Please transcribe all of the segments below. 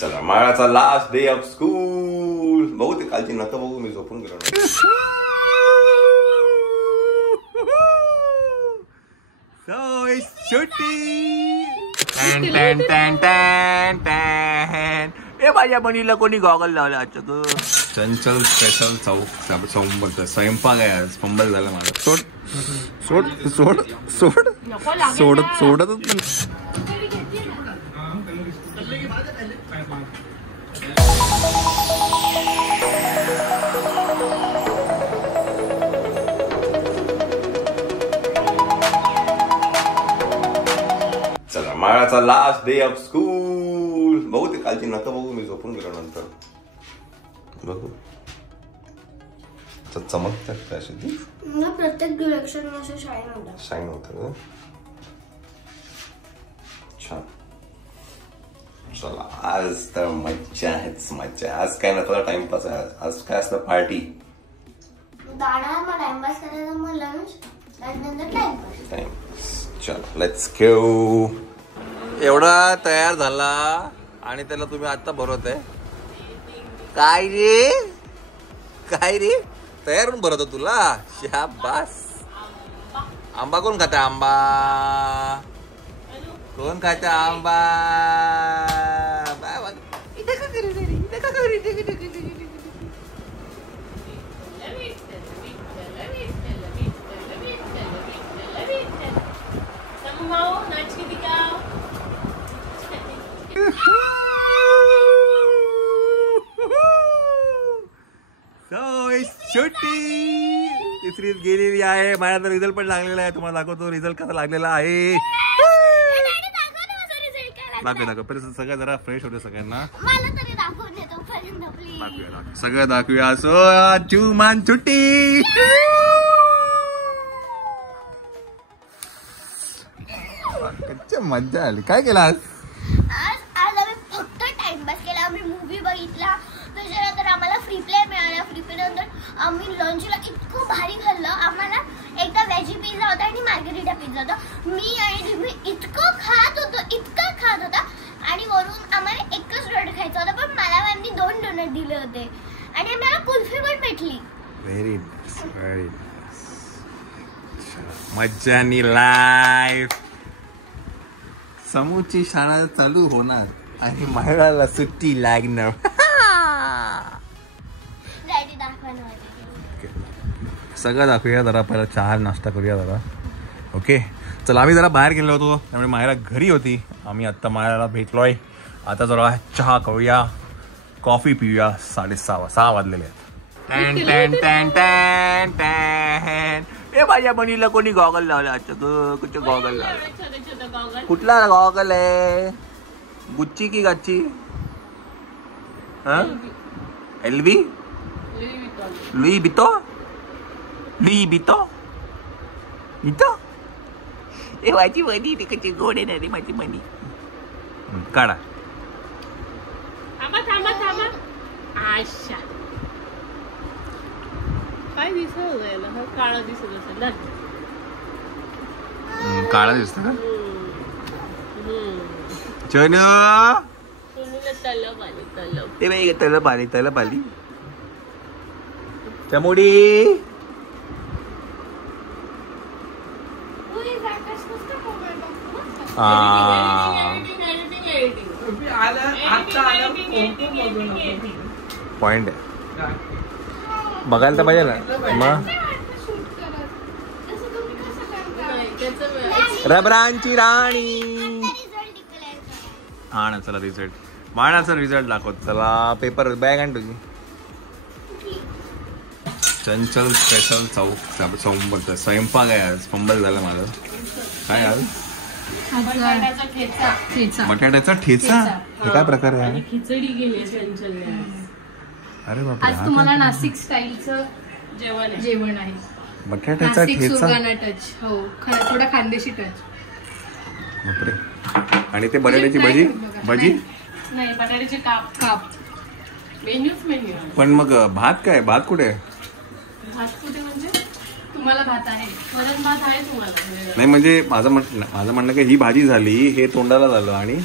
चला माळाचा last day of school. बघू ते कालची नका बघू, मी झोपून गेलो ना. ए माझ्या बनीला कोणी गॉगल लावला आजच्या ग. चंचल स्पेशल स्वयंपाक आहे आज. फंबल झाला माझा. सोड सोड सोड सोड सोडत सोडतच. चला माळाचा लास्ट डे ऑफ स्कूल. बघू ते कालची नका बघू, मी झोपून गेलो नंतर. बघू चमकतात काय अशी ती प्रत्येक डिरेक्शन मध्ये शाईन होतं. छान. चला आज तर मज्जा आहेच मज्जा. आज काय ना थोडा टाइमपास आहे. आज काय असतं पार्टी. टाइमपास करायचा मग लंच त्यानंतर टाइमपास. चलो लेट्स गो. एवढा तयार झाला आणि त्याला तुम्ही आता भरवताय काय रे? काय रे तयार होऊन भरवतो तुला? शाबास. आंबा कोण खाता? आंबा कोण खाता? आंबा तिसरीत गेलेली आहे. माझ्या तर रिझल्ट पण लागलेला आहे. तुम्हाला दाखवतो रिझल्ट कसा लागलेला आहे. दाखव पहिले सगळं जरा फ्रेश होते सगळ्यांना. सगळं दाखवूया. सो चुमान सुट्टी. मज्जा आली. काय केलं आज? आज आम्ही फक्त टाइमपास केला. आम्ही मूवी बघितला. त्याच्यानंतर आम्हाला फ्री प्ले मिळाला. फ्री प्ले नंतर आम्ही लंचला इतकं भारी खाल्लं. आम्हाला एकदा व्हेजी पिझ्झा होता आणि मार्गरिटा पिझ्झा होता. मी आणि जिम्मी इतकं खात होता आणि वरून आम्हाला एकच डोनट खायचा होता. पण मला मॅमनी 2 डोनट दिले होते आणि आम्हाला कुल्फी पण भेटली. व्हेरी व्हेरी मज्जानी लाईफ. समूची शाळा चालू होणार आणि मायराला सुट्टी लागणार. सगळं दाखवूया जरा. पहिला चहा नाश्ता करूया जरा. ओके चला. आम्ही जरा बाहेर गेलो होतो त्यामुळे मायरा घरी होती. आम्ही आत्ता मायराला भेटलोय. आता जरा चहा करूया, कॉफी पिऊया. 6:30 वाजलेले आहेत. ए माझ्या बनीला कोणी गॉगल लावला आजच्या ग. कुठं गॉगल लावला? कुठला गॉगल आहे? गुच्ची की गाची? एलवी? लुई बितो? लुई बितो इथं? ए माझी बनी ते कशी गोड आहे ना रे माझी बनी. काढा. काय दिसत काळा दिसत असेल ना. काळा दिसत का? चनू ते बाई तलब आली चमुडी. पॉइंट आहे. बघायला तर पाहिजे ना मग. रबरांची राणी. हा ना चला रिझल्ट. माळाचा रिझल्ट दाखवत. चला पेपर बॅग आण तुझी. चंचल स्पेशल स्वयंपाक आहे आज. फंबल झाला माझं. काय आज? बटाट्याचा ठेचा. हे काय प्रकार आहे? खिचडी गेली चंचलने. अरे बापरे. आज तुम्हाला नाशिक स्टाईलचं जेवण आहे. बटाट्याचा ठेचा. टच. हो थोडा खानदेशी टच. बापरे. आणि ते बटाट्याची भजी. भजी नाही बटाट्याचे काप. मेन्यू. पण मग भात काय? भात कुठे? भात कुठे म्हणजे तुम्हाला भात आहे. वरण भात आहे तुम्हाला. नाही म्हणजे माझं म्हणणं की ही भाजी झाली, हे तोंडाला झालं आणि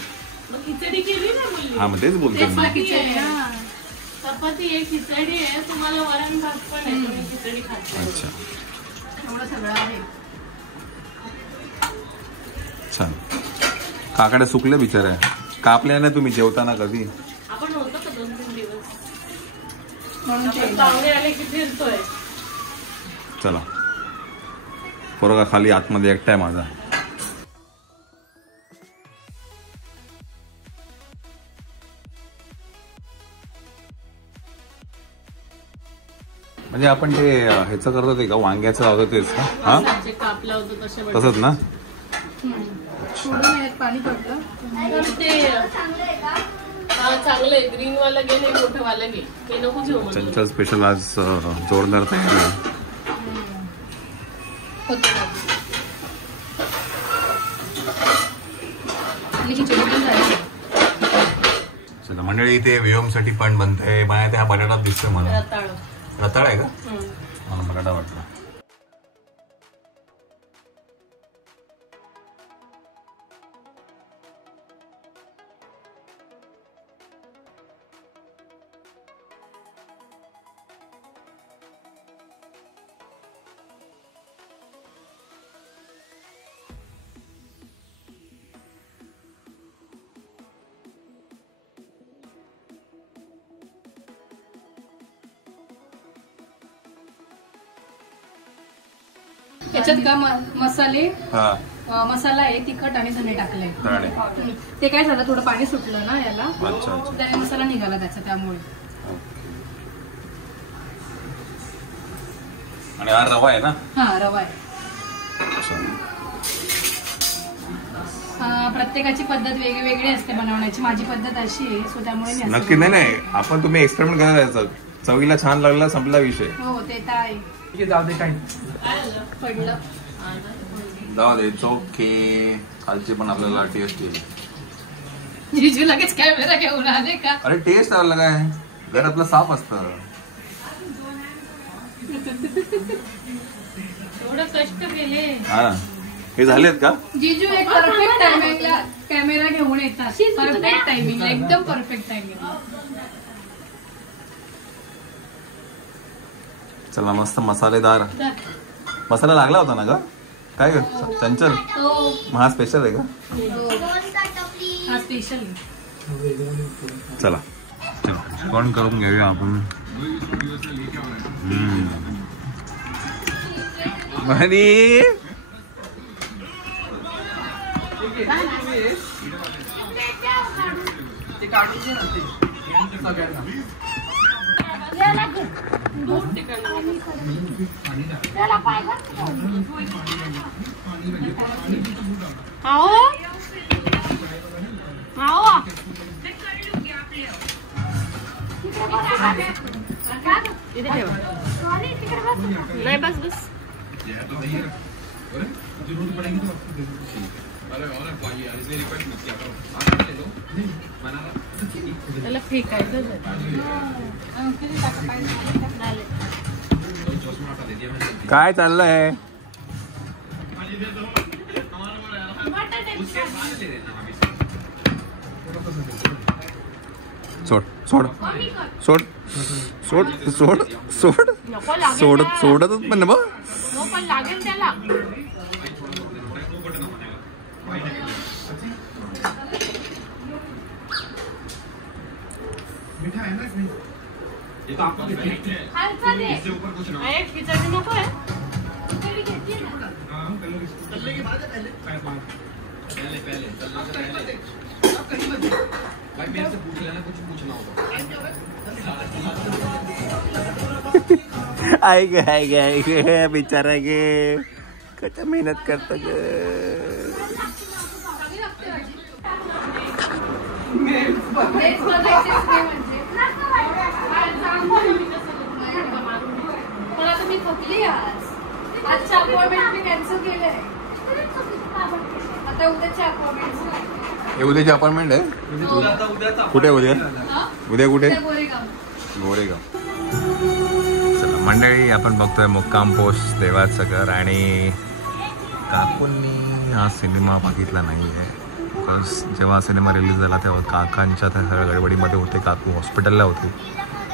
खिचडी केली ना मुली. हा मग तेच बोलतोय तेच मी. ना खिचडी. हा. चपाती आहे, खिचडी आहे, तुम्हाला वरण भात पण आहे, तुम्ही खिचडी खाता. अच्छा एवढं सगळं आहे. छान. काकडे सुकले बिचारे, कापले ना तुम्ही जेवताना कधी? आपण होतो का 2-3 दिवस म्हणून ते पाहुणे आले की फिरतोय. चला पोरगा खाली आतमध्ये एकटा आहे माझा. म्हणजे आपण ते ह्याचं करतो ते का वांग्याचं लावतो तेच का? हा जे कापलं होतं तसे तसंच ना. सोडून यात पाणी पडलं. तर ते हा चांगलं आहे. ग्रीन वाला घे नाही मोठं वाला घे. ते नको घेऊ म्हणून. चंचल स्पेशल आज जोरदार तयारी आहे. होतं आणि खिचडी पण झाली. चला मंडळी, इथे व्योम साठी पण बनते. माझ्या त्या बटाटा दिसतोय मला. रताळं. रताळ आहे का? हम्म. मला बटाटा वाटला. याच्यात का मसाले हा मसाला आहे, तिखट आणि धने टाकले. धणे. ते काय झालं, थोडं पाणी सुटलं ना याला, अच्छा अच्छा. त्याने मसाला निघाला त्याचा, त्यामुळे. आणि हा रवा आहे ना? हा रवा आहे. प्रत्येकाची पद्धत वेगळी असते बनवण्याची. माझी पद्धत अशी आहे, सो त्यामुळे मी असं नक्की नाही नाही, आपण तुम्ही एक्सपेरिमेंट करायचं. चवीला छान लागला, संपला विषय. हो ते तर आहे. जाऊ दे काय काय झालं? पडलं. जाऊ दे, ओके. खालची पण आपल्याला टेस्ट येईल. जिजू लगेच कॅमेरा घेऊन आले का? अरे टेस्ट आला काय, घर आपलं साफ असतं. एवढं कष्ट केले. हा हे झालेत का? जिजू एक परफेक्ट टायमिंगला कॅमेरा घेऊन येतात. परफेक्ट टायमिंग, एकदम परफेक्ट टायमिंग. चला मस्त मसालेदार मसाला लागला होता ना ग? काय ग चंचल, हो मग हा स्पेशल आहे का? हा स्पेशल आहे. चला जेवण करून घेऊया आपण. आणि नाही बस बस. त्याला फेकायचं. काय चाललंय? सोड सोड सोड सोड सोड सोड सोड सोडतच पण मग. पण लागेल त्याला. खिचडी नको आहे. आई गे बिचारा गे, कशा मेहनत करत ग. पण आता मी थकली आजच्या अपॉइंटमेंट मी कॅन्सल केलंय. आता उद्याच्या अपॉइंटमेंट. उद्याची अपॉइंटमेंट आहे? कुठे उद्या? उद्या कुठे? गोरेगाव. चला मंडळी, आपण बघतोय मुक्काम पोस्ट देवाचं घर. आणि काकूंनी हा सिनेमा बघितला नाहीये, बिकॉज जेव्हा सिनेमा रिलीज झाला तेव्हा काकांच्या त्या सगळ्या गडबडीमध्ये होते, काकू हॉस्पिटलला होते,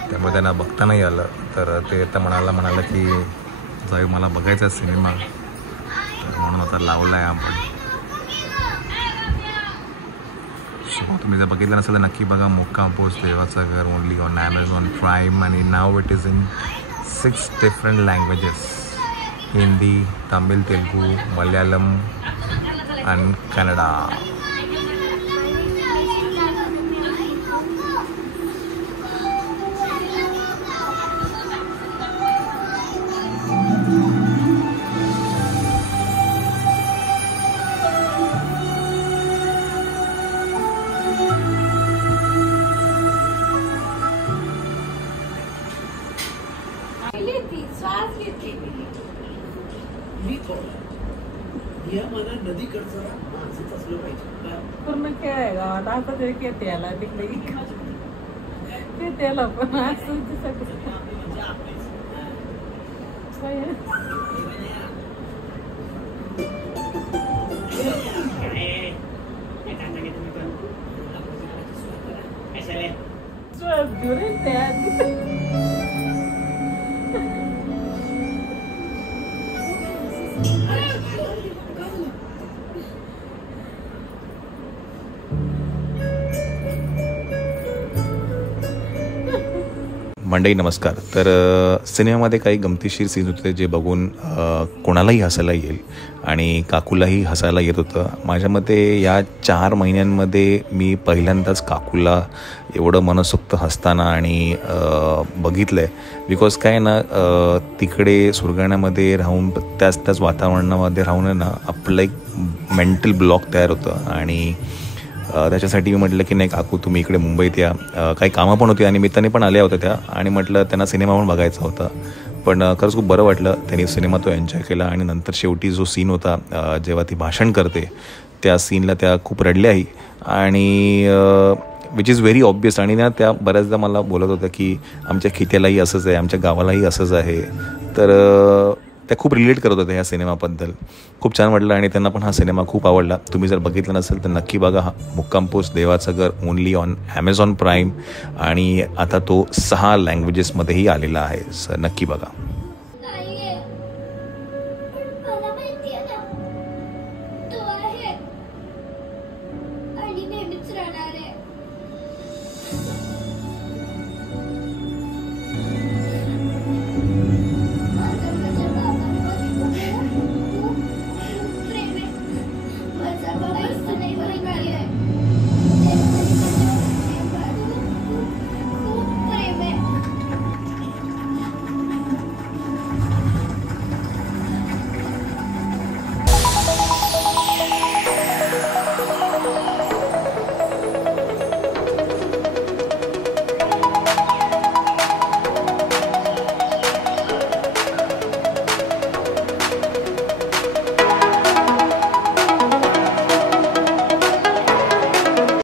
त्यामुळे त्यांना बघता नाही आलं. तर ते आता म्हणाला की जाऊ मला बघायचा सिनेमा, तर म्हणून आता लावला आहे आपण. तुम्ही जर बघितलं नसेल तर नक्की बघा. मुक्काम पोस्ट देवाचं घर, ओनली ऑन ॲमेझॉन प्राईम. आणि नाव it is in 6 different languages, Hindi, Tamil, Telugu, Malayalam and Canada. पूर्ण खेळ आहे गावात. आता ते केट्याला तिकडे केट्याला पण असं मंडळी नमस्कार. तर सिनेमामध्ये काही गमतीशीर सीन्स होते जे बघून कोणालाही हसायला येईल आणि काकूलाही हसायला येत होतं. माझ्या मते या 4 महिन्यांमध्ये मी पहिल्यांदाच काकूला एवढं मनसोक्त हसताना आणि बघितलं आहे. बिकॉज काय ना, तिकडे सुरगाण्यामध्ये राहून त्याच वातावरणामध्ये राहून ना आपलं एक मेंटल ब्लॉक तयार होतं. आणि त्याच्यासाठी मी म्हटलं की नाही काकू तुम्ही इकडे मुंबईत या. काही कामं पण होती आणि निमित्ताने पण आल्या होत्या त्या, आणि म्हटलं त्यांना सिनेमा पण बघायचा होता. पण खरंच खूप बरं वाटलं, त्यांनी सिनेमा तो एन्जॉय केला. आणि नंतर शेवटी जो सीन होता जेव्हा ती भाषण करते त्या सीनला त्या खूप रडल्याही, आणि विच इज व्हेरी ऑब्वियस. आणि ना त्या बऱ्याचदा मला बोलत होत्या की आमच्या खित्यालाही असंच आहे, आमच्या गावालाही असंच आहे. तर त्या खूप रिलेट करत होत्या ह्या सिनेमाबद्दल. खूप छान वाटलं आणि त्यांना पण हा सिनेमा खूप आवडला. तुम्ही जर बघितलं नसेल तर नक्की बघा. हा मुक्काम पोस्ट देवाचं घर, ओनली ऑन ॲमेझॉन प्राईम. आणि आता तो 6 लँग्वेजेसमध्येही आलेला आहे. नक्की बघा.